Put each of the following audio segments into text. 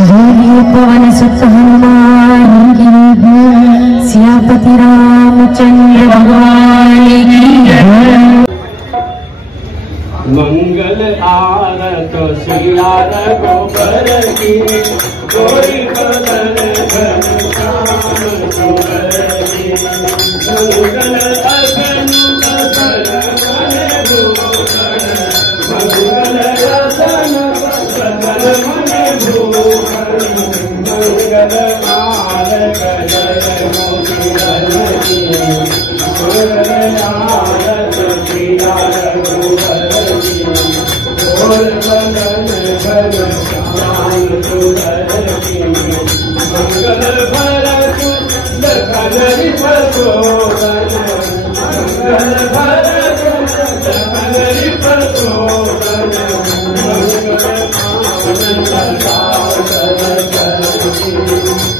बोलिए पवन सुत हनुमान की, सियापति रामचंद्र भगवान की। मंगल आरत सिया रघुबर की, कोई बदन घन श्याम सुंदर की। मंगल अगनु बदन मन भूषण, मंगल रतन बदन मन भूषण। मंगल माल गजय मोतिहर की, मंगल आरत सिया रघुबर की। और बदन घन श्याम सुंदर की। मंगल भरत लखन प्रचोदन, मंगल भरत लखन प्रचोदन। मंगल आनंद सागर की,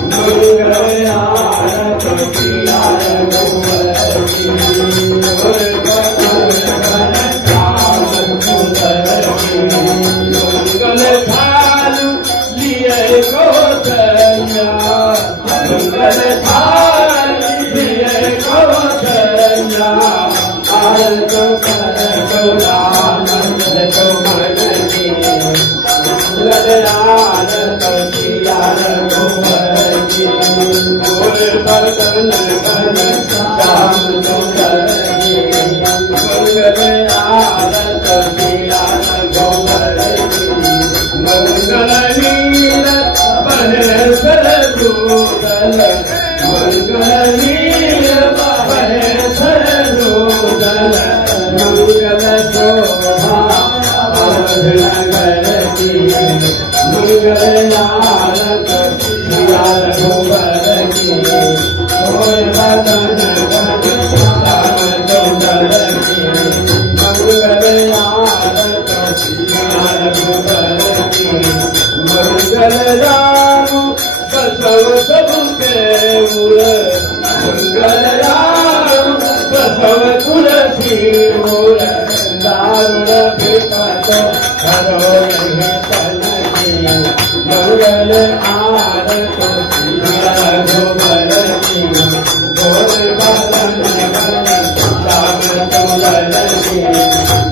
मंगल आरत सिया रघुबर की। और बदन घन श्याम सुंदर की। मंगल थाल लिए कौशल्या, मंगल थाल लिए कौशल्या। आरत कर गौरानंद सुमन की, मंगल आरत सिया रघुबर की। और बदन घन श्याम सुंदर की, मंगल आरत सिया रघुबर की। मंगल नील महेश्वर दूदल, मंगल नील महेश्वर दूदल। मंगल शोभा नगर की, मंगल आरत सिया रघुबर की। और बदन घन श्याम सुंदर की, मंगल आरत सिया रघुबर की। मंगल राम बसव सबके मूल, मंगल राम बसव तुलसी मूल। दारुण विपत हरो निहितन की, मंगल आरत सिया रघुबर की। और बदन घन श्याम सुंदर की।